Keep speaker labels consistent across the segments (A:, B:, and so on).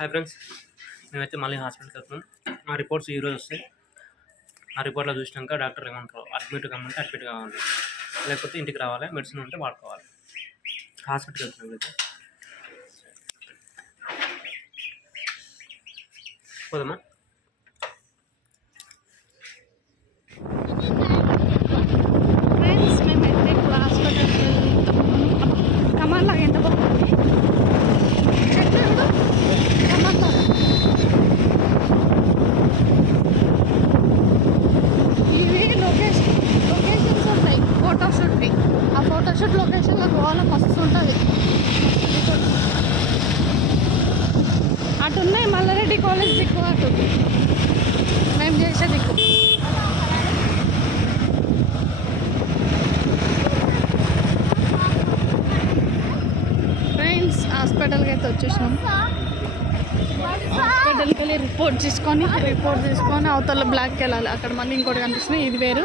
A: Hi friends మేమైతే మళ్ళీ హాస్పిటల్కి వెళ్తున్నాం. ఆ రిపోర్ట్స్ ఈరోజు వస్తాయి. ఆ రిపోర్ట్లో చూసినాక డాక్టర్ ఏమంటారు? అడ్మిట్ కావాలంటే అడ్మిట్ కావాలి. లేకపోతే ఇంటికి రావాలి మెడిసిన్ ఉంటే వాడుకోవాలి. హాస్పిటల్కి వెళ్తున్నాం అయితే పోదమ్మా
B: అటు ఉన్నాయి మల్లారెడ్డి కాలేజ్ దిక్కు అటు. మేము చేసే దిక్కు. ఫ్రెండ్స్ హాస్పిటల్కి అయితే వచ్చేసినాం. హాస్పిటల్కి వెళ్ళి రిపోర్ట్ తీసుకొని రిపోర్ట్ తీసుకొని అవతల బ్లాక్కి వెళ్ళాలి. అక్కడ మళ్ళీ ఇంకోటి కనిపిస్తుంది ఇది వేరు.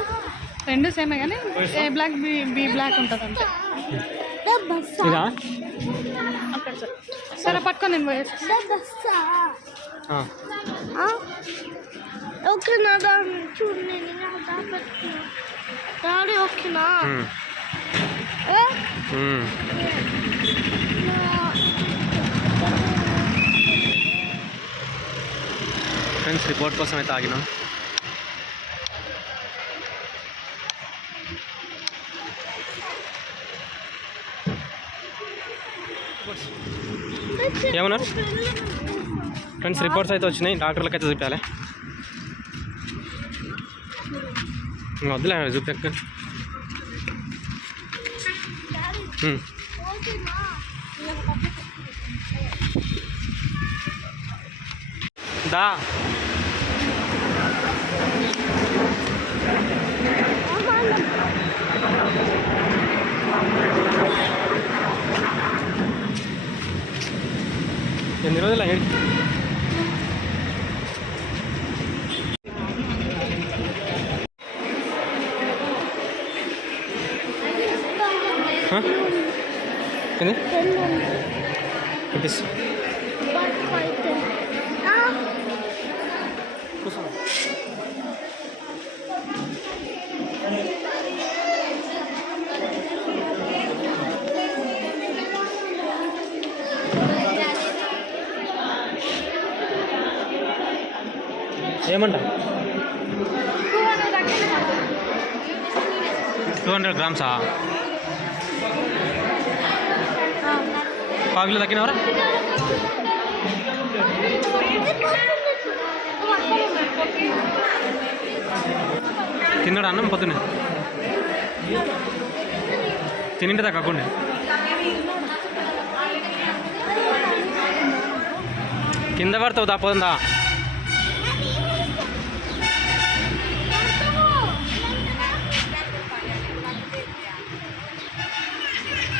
B: రెండు సేమే కానీ A block B B block ఉంటుంది అంతే
A: ఇదా
B: అక్కడ సరే. సరే పట్టుకొని నేను పోయేసి
A: ఆ.
C: ఓకేనా దాన్ని చూడు నేను డాడీ.
A: ఫ్రెండ్స్ రిపోర్ట్ కోసం అయితే ఆగినాం. ఏమన్నారు? ఫ్రెండ్స్ రిపోర్ట్స్ అయితే వచ్చినాయి. డాక్టర్లకు అయితే చూపించాలి. వద్దులే చూపించక. దా. ಅದೆಲ್ಲ ಹೇಳಿ. ಹಾಂ? ಏನು? ఏమంట? టూ హండ్రెడ్ గ్రామ్సా? పావు కిలో తగ్గినవరా? తిన్నాడు అన్నం పొద్దునే తినింటే తగ్గకుండా? కింద పడతావు దా పోతుందా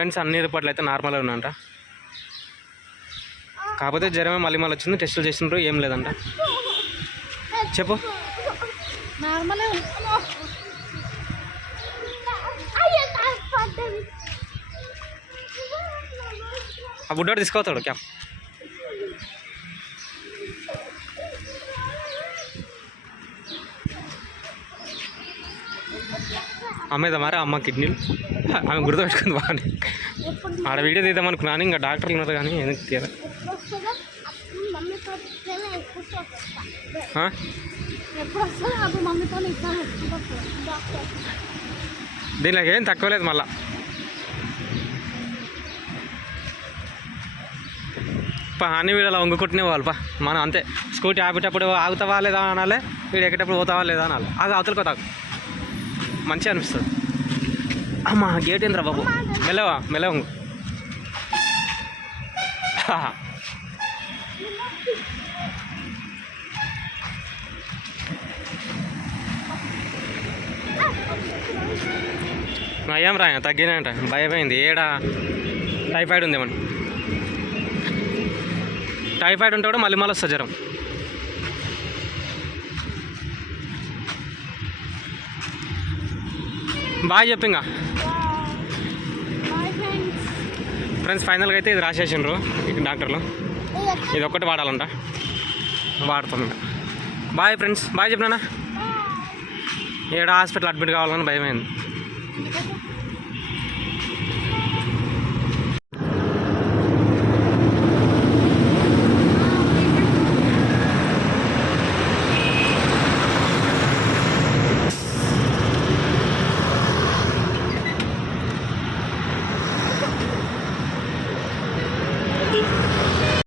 A: ఫ్రెండ్స్ అన్ని రిపోర్ట్లు అయితే నార్మల్గా ఉన్నాయంట. కాకపోతే జ్వరమే మళ్ళీ మళ్ళీ వచ్చింది టెస్టులు చేసినారు ఏం లేదంట. చెప్పు. ఆ బుడ్డోడు తీసుకోతాడు క్యాప్ అమ్మేదా మరి అమ్మ కిడ్నీలు ఆమె గుర్తుపెట్టుకుంది బాగానే. ఆడ వీడియో తీద్దామనుకున్నాను ఇంకా డాక్టర్లు ఉన్నారు కానీ ఎందుకు తీయాలి.
B: దీనికి
A: దీనిలోకి ఏం తక్కువ లేదు మళ్ళా. పా అన్ని వీడియోలో వంగుకుంటూనే పోవాలి పా. మనం అంతే. స్కూటీ ఆపేటప్పుడు ఆగుతావా లేదా అనాలి వీడు ఎక్కేటప్పుడు పోతావా లేదా అనాలి. అది అవతలకు తాకు మంచిగా అనిపిస్తుంది. అమ్మా గేట్ ఏంద్రా బాబు? మెల్లవా మెల్లవ నయం ఏం రా తగ్గినాయంట. భయమైంది. ఏడా? టైఫాయిడ్ ఉందేమని టైఫాయిడ్ ఉంటే కూడా మళ్ళీ మళ్ళీ వస్తుంది జ్వరం. బాగా చెప్పు ఇంకా
C: బాయ్ ఫ్రెండ్స్
A: ఫైనల్గా అయితే ఇది రాసేసిండ్రు డాక్టర్లు. ఇది ఒక్కటి వాడాలంట. వాడుతాం. ఇంకా బాయ్ ఫ్రెండ్స్ బాయ్ చెప్పినా ఏడా హాస్పిటల్ అడ్మిట్ కావాలని భయమైంది.